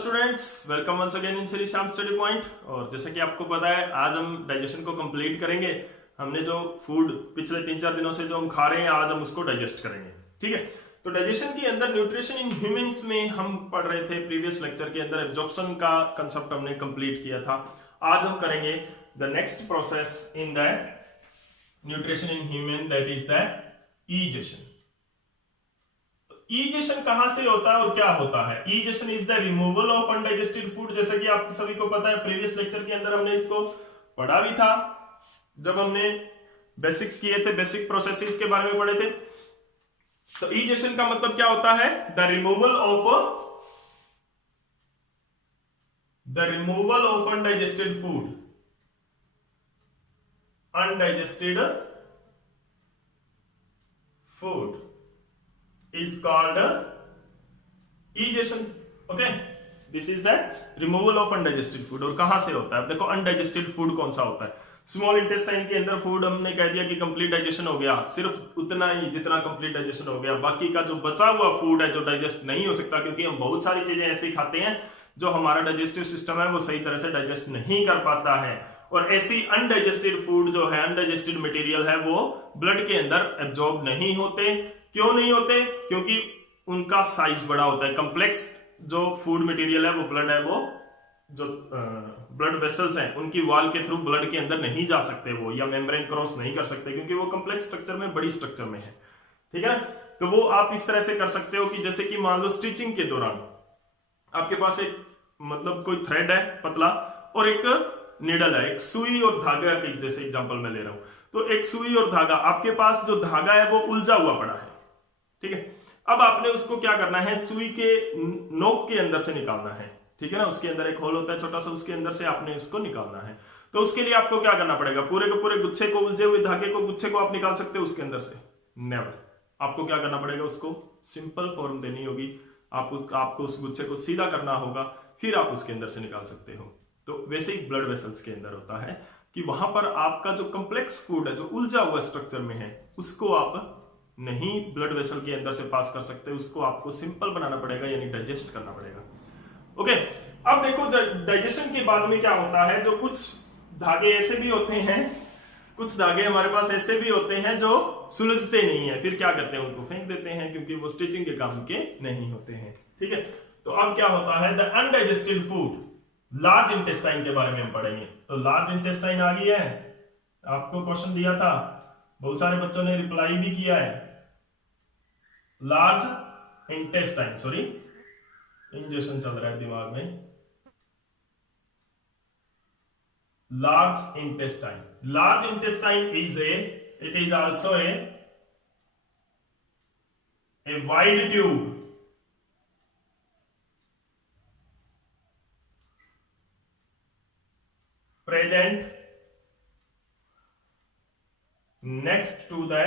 Students, welcome once again in Shri Shyam study point. और जैसा कि आपको पता है, आज हम डाइजेशन को कंप्लीट करेंगे। हमने जो फूड पिछले 3-4 दिनों से जो हम खा रहे हैं, आज हम उसको डाइजेस्ट करेंगे। ठीक है, तो डाइजेशन के अंदर न्यूट्रिशन इन ह्यूमंस में हम पढ़ रहे थे। प्रीवियस लेक्चर के अंदर एब्जॉर्प्शन का कंसेप्ट हमने कंप्लीट किया था। आज हम करेंगे the next process in the nutrition in human, that is the ईजेशन। ईजेशन कहां से होता है और क्या होता है? ईजेशन is the removal of undigested food. जैसे कि आप सभी को पता है, प्रीवियस लेक्चर के अंदर हमने इसको पढ़ा भी था जब हमने बेसिक किए थे, बेसिक प्रोसेसेस के बारे में पढ़े थे। तो ईजेशन का मतलब क्या होता है? The removal of undigested food, undigested food is called egestion. Okay, this is the removal of undigested food. और कहां से होता है? अब देखो, अनडाइजेस्टेड फूड कौन सा होता है? स्मॉल इंटेस्टाइन के अंदर फूड हमने कह दिया कि कंप्लीट डाइजेशन हो गया, सिर्फ उतना ही जितना कंप्लीट डाइजेशन हो गया। बाकी का जो बचा हुआ फूड है, जो डाइजेस्ट नहीं हो सकता, क्योंकि हम बहुत सारी चीजें ऐसी खाते हैं जो हमारा डाइजेस्टिव सिस्टम है वो सही तरह से डाइजेस्ट नहीं कर पाता है। और ऐसी अनडाइजेस्टेड फूड जो है, अनडाइजेस्टेड मटेरियल है, वो ब्लड के अंदर एब्जॉर्ब नहीं होते। क्यों नहीं होते? क्योंकि उनका साइज बड़ा होता है। कॉम्प्लेक्स जो फूड मटेरियल है, वो ब्लड है, वो जो ब्लड वेसल्स हैं, उनकी वॉल के थ्रू ब्लड के अंदर नहीं जा सकते वो, या मेम्ब्रेन क्रॉस नहीं कर सकते, क्योंकि वो कॉम्प्लेक्स स्ट्रक्चर में, बड़ी स्ट्रक्चर में है। ठीक है, तो वो आप इस तरह से कर सकते हो कि जैसे कि मान लो स्टिचिंग के दौरान आपके पास एक मतलब कोई थ्रेड है पतला, और एक निडल है, एक सुई और धागा की जैसे एग्जांपल मैं ले रहा हूं। तो एक सुई और धागा, आपके पास जो धागा है वो उलझा हुआ पड़ा है। ठीक है, अब आपने उसको क्या करना है? सुई के नोक के अंदर से निकालना है। ठीक है ना, उसके अंदर एक होल होता है छोटा सा, उसके अंदर से आपने उसको निकालना है। तो उसके लिए आपको क्या करना पड़ेगा? पूरे के पूरे गुच्छे को, उलझे हुए धागे को, गुच्छे को आप निकाल सकते हो उसके अंदर से? नेवर। आपको क्या करना पड़ेगा? उसको सिंपल फॉर्म देनी होगी। आपको उस गुच्छे को सीधा करना होगा, फिर आप उसके अंदर से निकाल सकते हो। तो वैसे ही ब्लड वेसल्स के अंदर होता है कि वहां पर आपका जो कॉम्प्लेक्स फूड है, जो उलझा हुआ स्ट्रक्चर में है, उसको आप नहीं ब्लड वेसल के अंदर से पास कर सकते, उसको आपको सिंपल बनाना पड़ेगा, यानी डाइजेस्ट करना पड़ेगा। ओके, अब देखो, डाइजेशन के बाद में क्या होता है, जो कुछ धागे ऐसे भी होते हैं, कुछ धागे हमारे पास ऐसे भी होते हैं जो सुलझते नहीं है, फिर क्या करते हैं? उनको फेंक देते हैं, क्योंकि वो स्टिचिंग के काम के नहीं होते हैं। ठीक है, तो अब क्या होता है? The undigested food, large intestine के बारे में हम पढ़ेंगे। तो लार्ज इंटेस्टाइन आ गई है, आपको क्वेश्चन दिया था, बहुत सारे बच्चों ने रिप्लाई भी किया है। लार्ज इंटेस्टाइन, सॉरी इंजेक्शन चल रहा है दिमाग में। Large intestine, large intestine it is also a wide tube present next to the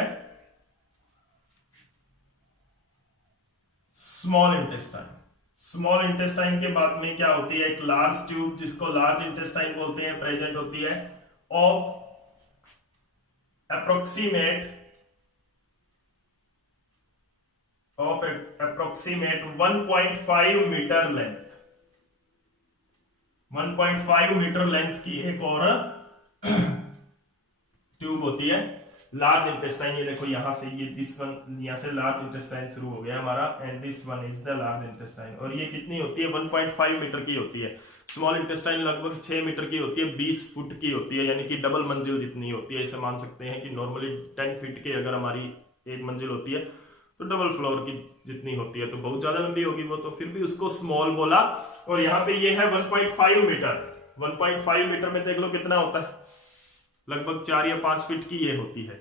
small intestine. Small intestine के बाद में क्या होती है? एक लार्ज ट्यूब, जिसको लार्ज इंटेस्टाइन बोलते हैं, प्रेजेंट होती है, of approximate 1.5 metre length. 1.5 metre length की एक और ट्यूब होती है लार्ज इंटेस्टाइन। ये देखो, यहां से ये दिस वन, यहां से लार्ज इंटेस्टाइन शुरू हो गया हमारा, and this one is the large intestine. और ये कितनी होती है? 1.5 मीटर की होती है। स्मॉल इंटेस्टाइन लगभग 6 मीटर की होती है, 20 फुट की होती है, यानी कि डबल मंजिल जितनी होती है। इसे मान सकते हैं कि नॉर्मली 10 फीट की अगर हमारी एक मंजिल होती है, तो डबल फ्लोर की जितनी होती है, तो बहुत ज्यादा लंबी होगी वो, तो फिर भी उसको स्मॉल बोला। और यहाँ पे ये है 1.5 मीटर। 1.5 मीटर में देख लो कितना होता है, लगभग 4 या 5 फीट की ये होती है।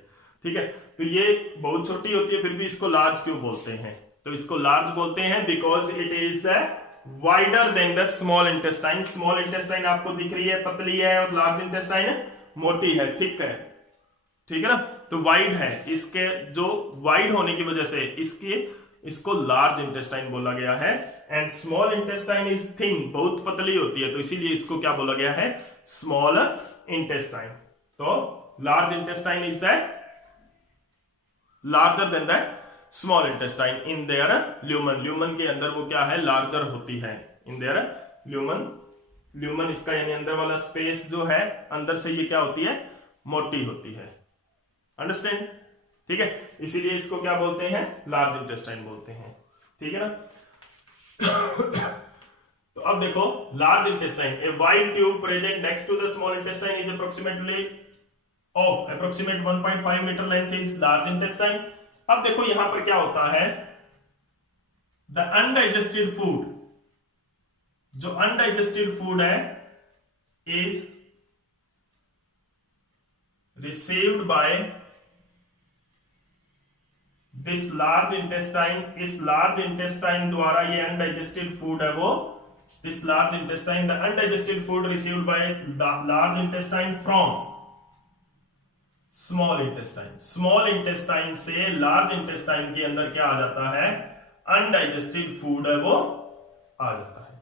ठीक है, तो ये बहुत छोटी होती है, फिर भी इसको लार्ज क्यों बोलते हैं? तो इसको लार्ज बोलते हैं because it is the wider than the small intestine. Small intestine आपको दिख रही है, पतली है, और लार्ज इंटेस्टाइन मोटी है, थिक है। ठीक है ना, तो वाइड है, इसके जो वाइड होने की वजह से इसको लार्ज इंटेस्टाइन बोला गया है। And small intestine is thin, बहुत पतली होती है, तो इसीलिए इसको क्या बोला गया है? Small intestine. तो large intestine is the larger than the small intestine in their lumen. Lumen के अंदर वो क्या है? लार्जर होती है। इन देयर ल्यूमन इसका यानी अंदर वाला स्पेस जो है अंदर से ये क्या होती है, मोटी होती है। अंडरस्टैंड? ठीक है, इसीलिए इसको क्या बोलते हैं, लार्ज इंटेस्टाइन बोलते हैं। ठीक है ना। तो अब देखो large intestine, a wide tube present next to the small intestine is approximate 1.5 metre length is large intestine. अब देखो यहां पर क्या होता है, द अनडाइजेस्टेड फूड, जो अनडाइजेस्टेड फूड है is received by this large intestine. इस लार्ज इंटेस्टाइन द्वारा ये अनडाइजेस्टेड फूड है वो, this large intestine, the undigested food received by large intestine from small intestine. Small intestine से लार्ज इंटेस्टाइन के अंदर क्या आ जाता है, अनडाइजेस्टेड फूड है वो आ जाता है।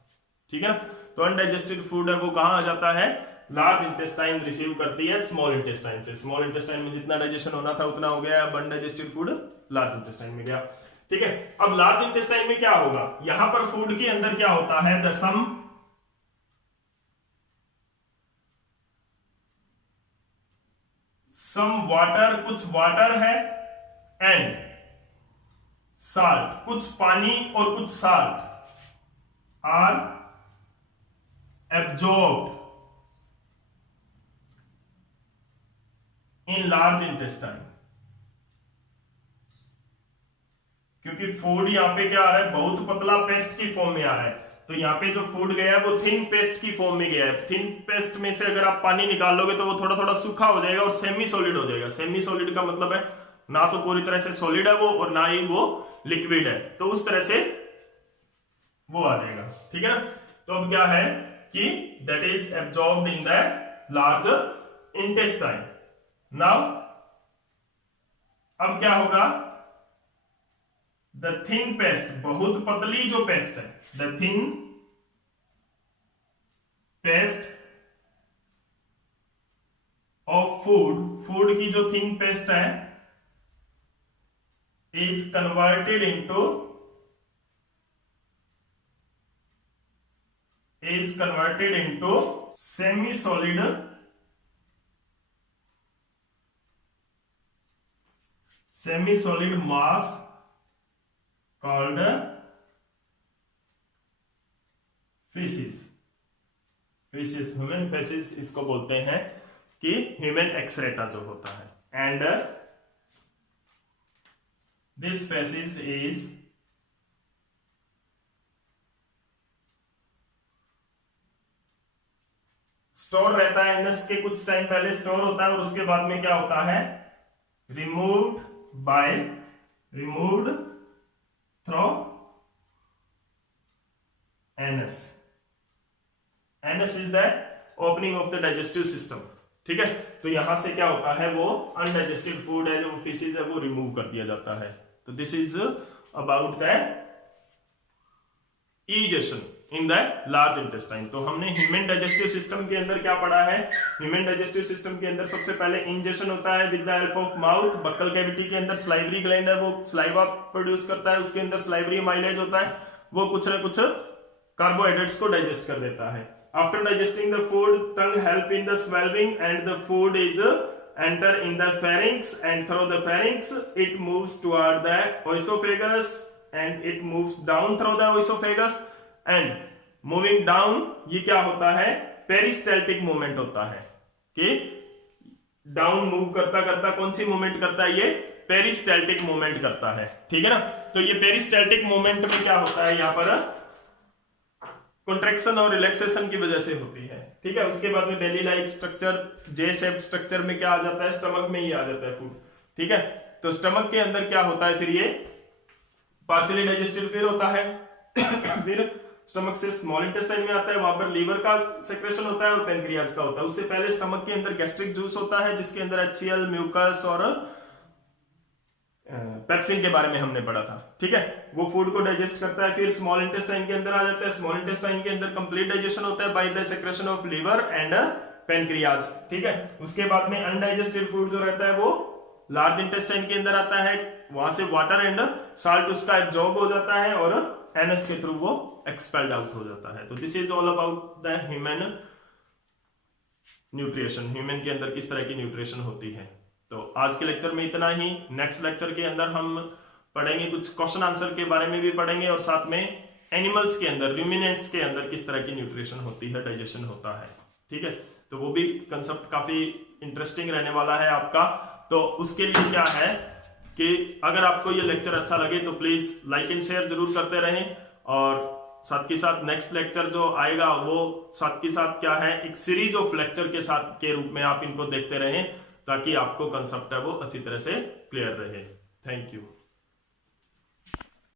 ठीक है, तो अनडाइजेस्टेड फूड है वो कहां आ जाता है, लार्ज इंटेस्टाइन रिसीव करती है स्मॉल इंटेस्टाइन से। स्मॉल इंटेस्टाइन में जितना डाइजेशन होना था उतना हो गया, अब अनडाइजेस्टेड फूड लार्ज इंटेस्टाइन में गया। ठीक है, अब लार्ज इंटेस्टाइन में क्या होगा, यहां पर फूड के अंदर क्या होता है, द सम वाटर, कुछ वाटर है, एंड साल्ट, कुछ पानी और कुछ salt are absorbed in large intestine. क्योंकि फूड यहां पे क्या आ रहा है, बहुत पतला पेस्ट की फॉर्म में आ रहा है, तो यहां पे जो फूड गया है वो थिन पेस्ट की फॉर्म में गया है। थिन पेस्ट में से अगर आप पानी निकाल लोगे तो वो थोड़ा थोड़ा सूखा हो जाएगा और सेमी सॉलिड हो जाएगा। सेमी सॉलिड का मतलब है ना तो पूरी तरह से सॉलिड है वो और ना ही वो लिक्विड है, तो उस तरह से वो आ जाएगा। ठीक है ना। तो अब क्या है कि that is absorbed in the large intestine. Now अब क्या होगा, द थिन पेस्ट, बहुत पतली जो पेस्ट है, the thin paste of food, food की जो थिन पेस्ट है is converted into semi solid mass called feces। Human faces इसको बोलते हैं कि ह्यूमन एक्सरेटा जो होता है, and this faces is store रहता है, एनस के कुछ टाइम पहले स्टोर होता है और उसके बाद में क्या होता है, removed through anus. Anus is the opening of the digestive system. ठीक है, तो यहां से क्या होता है, वो अनडाइजेस्टेड फूड है जो फिशेज है वो रिमूव कर दिया जाता है। तो this is about the egestion in the large intestine. तो हमने ह्यूमन डाइजेस्टिव सिस्टम के अंदर क्या पढ़ा है, ह्यूमन डाइजेस्टिव सिस्टम के अंदर सबसे पहले इंजेशन होता है with the help of mouth. Buccal cavity के अंदर स्लाइवरी ग्लैंड है, वो स्लाइवा प्रोड्यूस करता है, उसके अंदर स्लाइवरी माइलेज होता है, वो कुछ ना कुछ कार्बोहाइड्रेट्स को डाइजेस्ट कर देता है। After digesting the food, tongue help in the swelling and the food is enter in the pharynx, and through the pharynx it moves toward the oesophagus and it moves down through the oesophagus, and moving down ये क्या होता है, peristaltic movement होता है कि down move करता करता कौन सी मूवमेंट करता है, ये पेरिस्टाल्टिक मूवमेंट करता है। ठीक है ना। तो ये पेरिस्टाल्टिक मूवमेंट में क्या होता है, यहाँ पर कॉन्ट्रैक्शन और रिलैक्सेशन की वजह से होती है। ठीक है, उसके बाद में belly like structure, J shape structure में क्या आ जाता है, स्टमक में ही आ जाता है फूड। ठीक है, तो स्टमक के अंदर क्या होता है, फिर ये पार्शियली डाइजेस्टेड फिर होता है फिर स्टमक से स्मॉल इंटेस्टाइन में आता है, वहां पर लीवर का सेक्रेशन होता है और पेनक्रियाज का होता है। उससे पहले स्टमक के अंदर गैस्ट्रिक जूस होता है जिसके अंदर HCl, म्यूकस और पेप्सिन के बारे में हमने पढ़ा था। ठीक है, वो फूड को डाइजेस्ट करता है, फिर स्मॉल इंटेस्टाइन के अंदर आ जाता है। स्मॉल इंटेस्टाइन के अंदर कंप्लीट डाइजेशन होता है by the secretion of liver and pancreas. ठीक है, उसके बाद में अनडाइजेस्टेड फूड जो रहता है वो लार्ज इंटेस्टाइन के अंदर आता है, वहां से वाटर एंड साल्ट उसका एब्जॉर्ब हो जाता है और एनस के थ्रू वो एक्सपेल्ड आउट हो जाता है। तो this is all about the human nutrition, human के अंदर किस तरह की न्यूट्रिशन होती है। तो आज के लेक्चर में इतना ही। नेक्स्ट लेक्चर के अंदर हम पढ़ेंगे कुछ क्वेश्चन आंसर के बारे में भी पढ़ेंगे, और साथ में एनिमल्स के अंदर, रूमिनेंट्स के अंदर किस तरह की न्यूट्रिशन होती है, डाइजेशन होता है। ठीक है, तो वो भी कंसेप्ट काफी इंटरेस्टिंग रहने वाला है आपका। तो उसके लिए क्या है कि अगर आपको ये लेक्चर अच्छा लगे तो प्लीज लाइक एंड शेयर जरूर करते रहें, और साथ के साथ नेक्स्ट लेक्चर जो आएगा वो साथ के साथ क्या है, एक सीरीज ऑफ लेक्चर के साथ के रूप में आप इनको देखते रहें, ताकि आपको कंसेप्ट है वो अच्छी तरह से क्लियर रहे। Thank you.